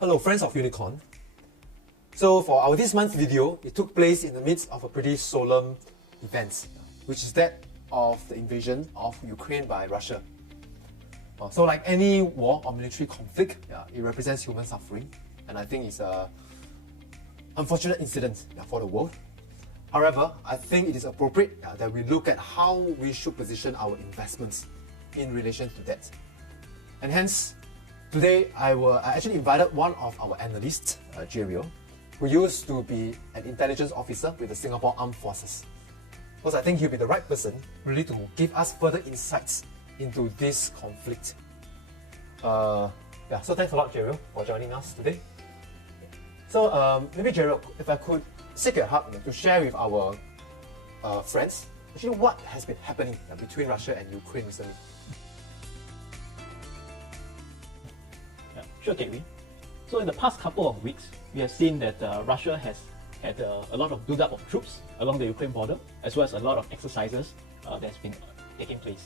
Hello friends of Unicorn. So for our this month's video, it took place in the midst of a pretty solemn event, which is that of the invasion of Ukraine by Russia. So like any war or military conflict, it represents human suffering, and I think it's an unfortunate incident for the world. However, I think it is appropriate that we look at how we should position our investments in relation to that. And hence, today I actually invited one of our analysts, Jirio, who used to be an intelligence officer with the Singapore Armed Forces. Because I think he'll be the right person really to give us further insights into this conflict. So thanks a lot, Jirio, for joining us today. So maybe Jirio, if I could seek your help to share with our friends actually what has been happening between Russia and Ukraine recently. Sure, Kevin. So in the past couple of weeks, we have seen that Russia has had a lot of build-up of troops along the Ukraine border, as well as a lot of exercises that's been taking place.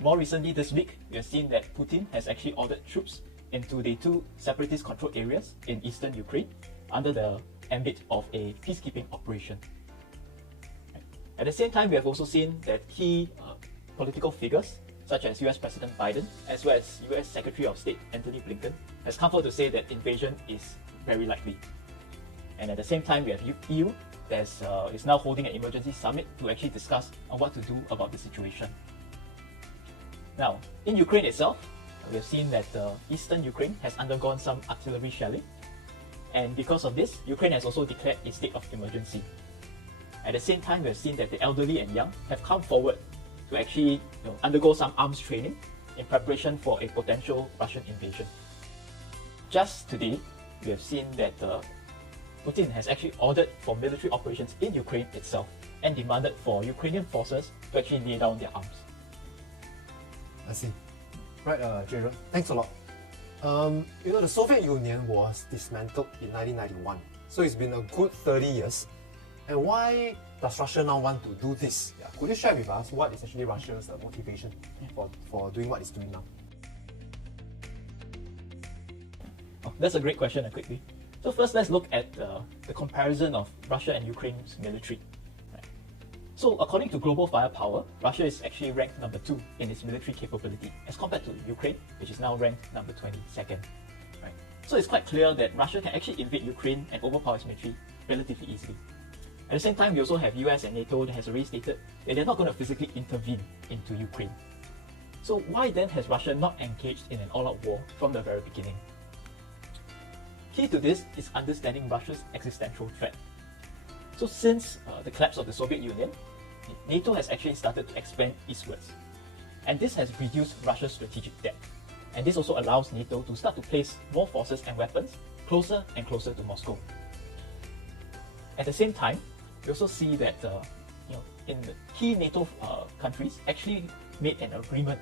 More recently this week, we have seen that Putin has actually ordered troops into the two separatist controlled areas in eastern Ukraine under the ambit of a peacekeeping operation. At the same time, we have also seen that key political figures such as US President Biden, as well as US Secretary of State Antony Blinken, has come forward to say that invasion is very likely. And at the same time, we have EU that is now holding an emergency summit to actually discuss on what to do about the situation. Now, in Ukraine itself, we have seen that eastern Ukraine has undergone some artillery shelling, and because of this, Ukraine has also declared a state of emergency. At the same time, we have seen that the elderly and young have come forward to actually undergo some arms training in preparation for a potential Russian invasion. Just today, we have seen that Putin has actually ordered for military operations in Ukraine itself and demanded for Ukrainian forces to actually lay down their arms. I see. Right, Jirio, thanks a lot. The Soviet Union was dismantled in 1991, so it's been a good 30 years. And why does Russia now want to do this? Could you share with us what is actually Russia's motivation for doing what it's doing now? Oh, that's a great question, quickly. So first, let's look at the comparison of Russia and Ukraine's military. So according to global firepower, Russia is actually ranked number 2 in its military capability as compared to Ukraine, which is now ranked number 22nd. So it's quite clear that Russia can actually invade Ukraine and overpower its military relatively easily. At the same time, we also have US and NATO that has already stated that they're not going to physically intervene into Ukraine. So why then has Russia not engaged in an all-out war from the very beginning? Key to this is understanding Russia's existential threat. So since the collapse of the Soviet Union, NATO has actually started to expand eastwards. And this has reduced Russia's strategic depth. And this also allows NATO to start to place more forces and weapons closer and closer to Moscow. At the same time, we also see that in the key NATO countries actually made an agreement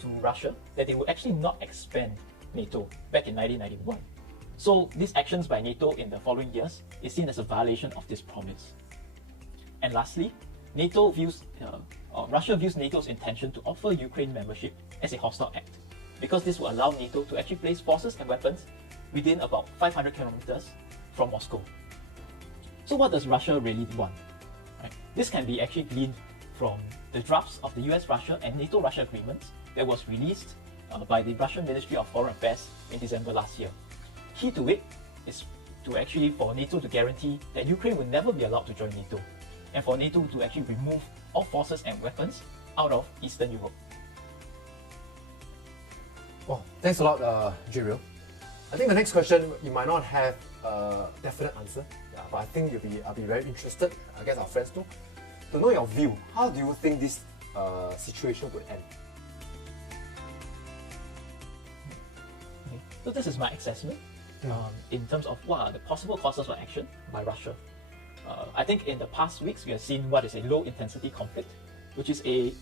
to Russia that they would actually not expand NATO back in 1991. So these actions by NATO in the following years is seen as a violation of this promise. And lastly, Russia views NATO's intention to offer Ukraine membership as a hostile act, because this will allow NATO to actually place forces and weapons within about 500 kilometers from Moscow. So what does Russia really want? This can be actually gleaned from the drafts of the US-Russia and NATO-Russia agreements that was released by the Russian Ministry of Foreign Affairs in December last year. Key to it is for NATO to guarantee that Ukraine will never be allowed to join NATO, and for NATO to actually remove all forces and weapons out of Eastern Europe. Well, thanks a lot, Jirio. I think the next question, you might not have a definite answer, but I think I'll be very interested, I guess our friends too, to know your view. How do you think this situation would end? Okay. So this is my assessment in terms of what are the possible causes for action by Russia. I think in the past weeks we have seen what is a low-intensity conflict, which is a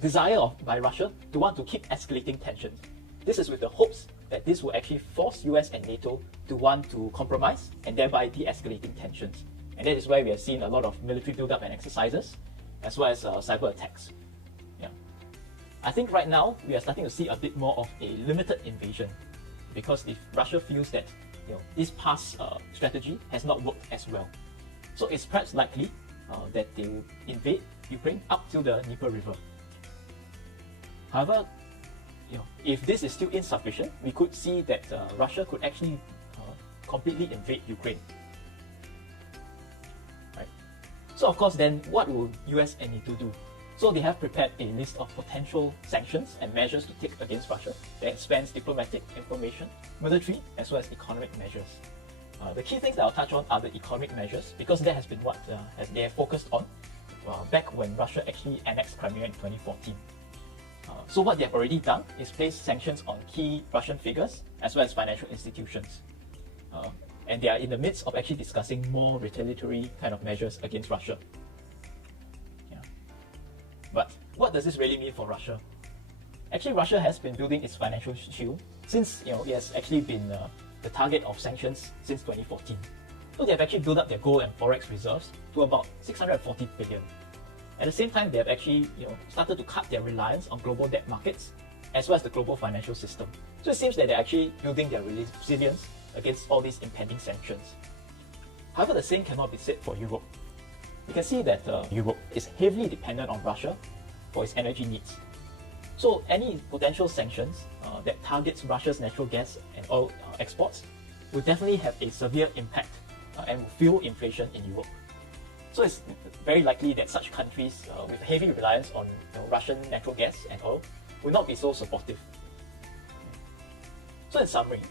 desire by Russia to want to keep escalating tensions. This is with the hopes that this will actually force US and NATO to want to compromise and thereby de-escalating tensions. And that is why we have seen a lot of military build-up and exercises, as well as cyber attacks. I think right now we are starting to see a bit more of a limited invasion. because if Russia feels that this past strategy has not worked as well, so it's perhaps likely that they will invade Ukraine up to the Dnieper River. However, if this is still insufficient, we could see that Russia could actually completely invade Ukraine. Right. So of course, then what will US and NATO do? So they have prepared a list of potential sanctions and measures to take against Russia that spans diplomatic, information, military, as well as economic measures. The key things that I'll touch on are the economic measures, because that has been what they have focused on back when Russia actually annexed Crimea in 2014. So what they have already done is place sanctions on key Russian figures as well as financial institutions. And they are in the midst of actually discussing more retaliatory kind of measures against Russia. But what does this really mean for Russia? Actually, Russia has been building its financial shield since it has actually been the target of sanctions since 2014. So they have actually built up their gold and forex reserves to about 640 billion. At the same time, they have actually started to cut their reliance on global debt markets as well as the global financial system. So it seems that they're actually building their resilience against all these impending sanctions. However, the same cannot be said for Europe. We can see that Europe is heavily dependent on Russia for its energy needs. So any potential sanctions that targets Russia's natural gas and oil exports will definitely have a severe impact and will fuel inflation in Europe. So it's very likely that such countries with heavy reliance on Russian natural gas and oil will not be so supportive. So in summary,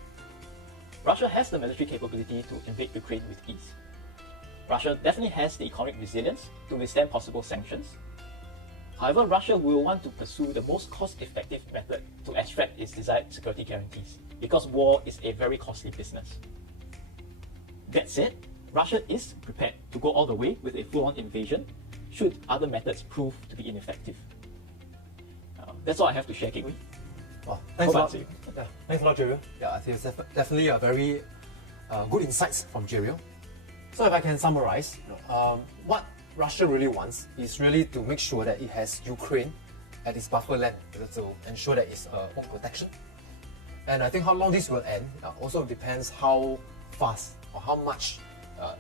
Russia has the military capability to invade Ukraine with ease. Russia definitely has the economic resilience to withstand possible sanctions. However, Russia will want to pursue the most cost-effective method to extract its desired security guarantees, because war is a very costly business. That said, Russia is prepared to go all the way with a full-on invasion should other methods prove to be ineffective. That's all I have to share, Kigwi. Wow, thanks a lot. Yeah, thanks a lot, Jeriel. Yeah, I think it's definitely a very good insights from Jeriel. So if I can summarize, what Russia really wants is really to make sure that it has Ukraine at its buffer land to ensure that it's own protection. And I think how long this will end also depends how fast or how much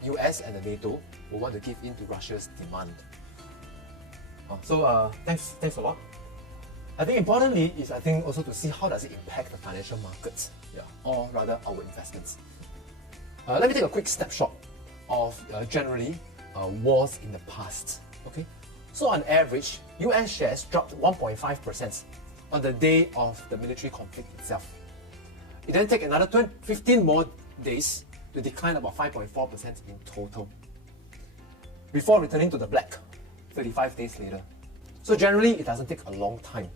US and the NATO will want to give in to Russia's demand. So thanks a lot. I think importantly is also to see how does it impact the financial markets, or rather our investments. Let me take a quick snapshot of generally wars in the past. Okay, so on average, US shares dropped 1.5% on the day of the military conflict itself. It then took another 15 more days to decline about 5.4% in total, before returning to the black 35 days later. So generally, it doesn't take a long time.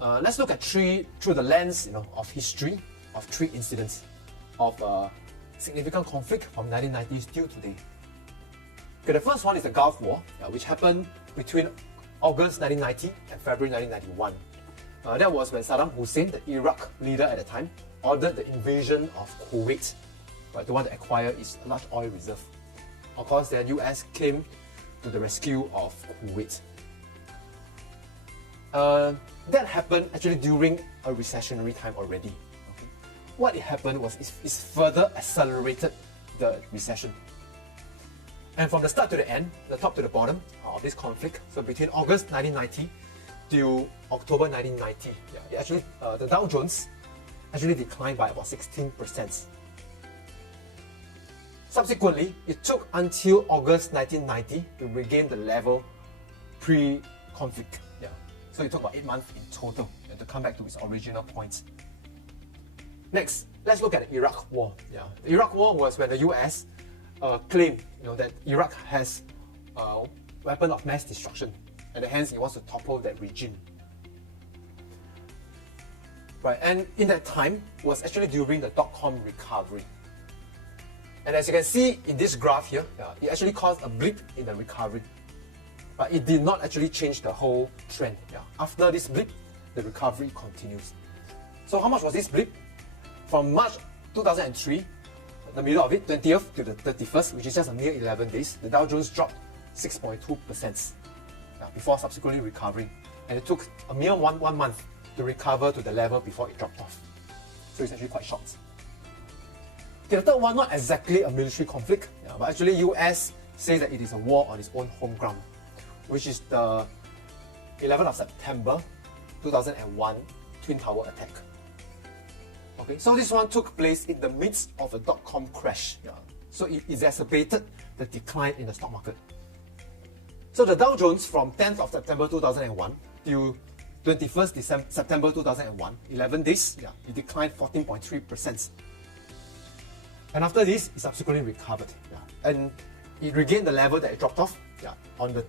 Let's look at through the lens of history of 3 incidents of significant conflict from 1990s till today. Okay, the first one is the Gulf War, which happened between August 1990 and February 1991. That was when Saddam Hussein, the Iraq leader at the time, ordered the invasion of Kuwait, to want to acquire its large oil reserve. Of course, the US came to the rescue of Kuwait. That happened actually during a recessionary time already. Okay. What happened was it further accelerated the recession. And from the start to the end, the top to the bottom of this conflict, so between August 1990 to October 1990, it actually, the Dow Jones actually declined by about 16%. Subsequently, it took until August 1990 to regain the level pre-conflict. So it took about 8 months in total to come back to its original point. Next, let's look at the Iraq War. The Iraq War was when the US claimed that Iraq has a weapon of mass destruction, and hence it wants to topple that regime. And in that time was actually during the dot-com recovery. And as you can see in this graph here, it actually caused a blip in the recovery. But it did not actually change the whole trend. After this blip, the recovery continues. So how much was this blip? From March 2003, the middle of it, 20th to the 31st, which is just a mere 11 days, the Dow Jones dropped 6.2% before subsequently recovering. And it took a mere one month to recover to the level before it dropped off. So it's actually quite short. Okay, the third one, not exactly a military conflict, but actually US says that it is a war on its own home ground, which is the 11th of September 2001 Twin Tower attack. Okay, so this one took place in the midst of a dot-com crash. So it exacerbated the decline in the stock market. So the Dow Jones from 10th of September 2001 till 21st September 2001, 11 days, it declined 14.3%. And after this, it subsequently recovered. And it regained the level that it dropped off on the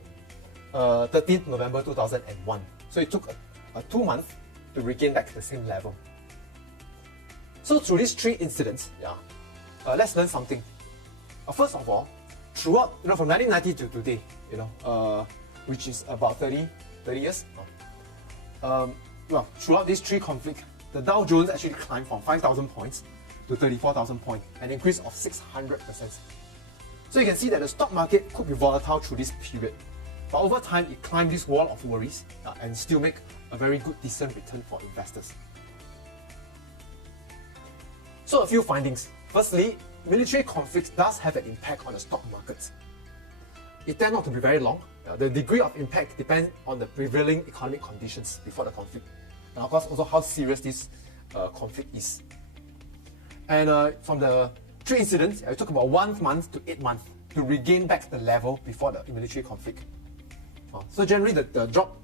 13th November 2001. So it took a 2 months to regain back the same level. So through these three incidents, let's learn something. First of all, throughout, from 1990 to today, which is about 30 years, throughout these three conflicts, the Dow Jones actually climbed from 5,000 points to 34,000 points, an increase of 600%. So you can see that the stock market could be volatile through this period, but over time it climbed this wall of worries and still make a very good, decent return for investors. So a few findings. Firstly, military conflicts does have an impact on the stock markets. It tends not to be very long. The degree of impact depends on the prevailing economic conditions before the conflict. And of course, also how serious this conflict is. And from the three incidents, it took about 1 month to 8 months to regain back the level before the military conflict. So generally, the drop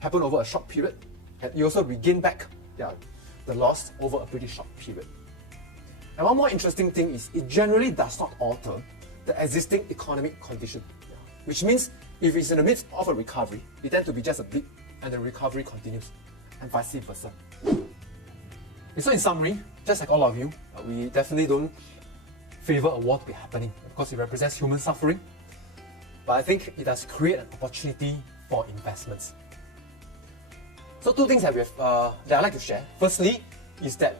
happened over a short period, and you also regain back the loss over a pretty short period. And one more interesting thing is it generally does not alter the existing economic condition, which means if it's in the midst of a recovery, it tends to be just a blip and the recovery continues, and vice versa. So in summary, just like all of you, we definitely don't favor a war to be happening because it represents human suffering, but I think it does create an opportunity for investments. So two things that I'd like to share. Firstly is that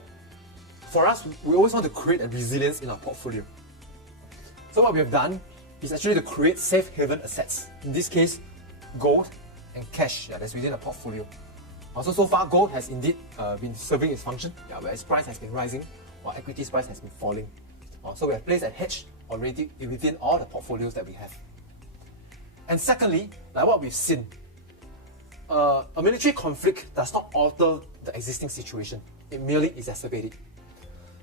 for us, we always want to create a resilience in our portfolio. So what we have done is actually to create safe haven assets. In this case, gold and cash that's within a portfolio. So far, gold has indeed been serving its function, where its price has been rising, while equities price has been falling. So we have placed a hedge already within all the portfolios that we have. And secondly, like what we've seen, a military conflict does not alter the existing situation. It merely exacerbates it.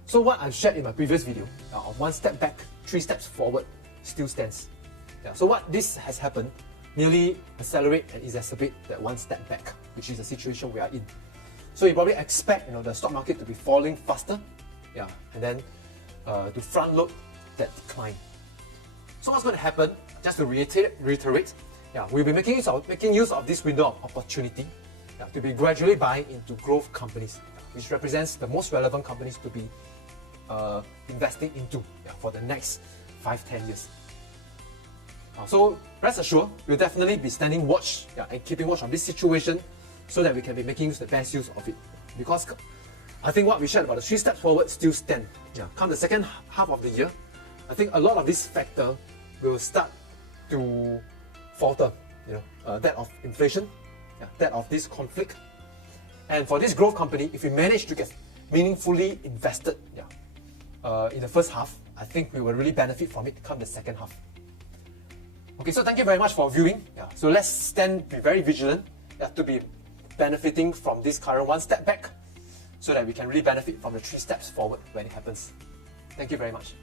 So what I've shared in my previous video of 1 step back, 3 steps forward still stands. So what this has happened merely accelerate and exacerbate that 1 step back, which is the situation we are in. So you probably expect the stock market to be falling faster, and then to front load that decline. So what's going to happen? Just to reiterate, we'll be making use of this window of opportunity to be gradually buying into growth companies, which represents the most relevant companies to be investing into for the next 5-10 years. So rest assured, we'll definitely be standing watch and keeping watch on this situation so that we can be making the best use of it. Because I think what we shared about the 3 steps forward still stand. Come the second half of the year, I think a lot of this factor will start to falter. That of inflation, that of this conflict. And for this growth company, if we manage to get meaningfully invested in the first half, I think we will really benefit from it come the second half. Okay, so thank you very much for viewing. So let's be very vigilant to be benefiting from this current 1 step back so that we can really benefit from the 3 steps forward when it happens. Thank you very much.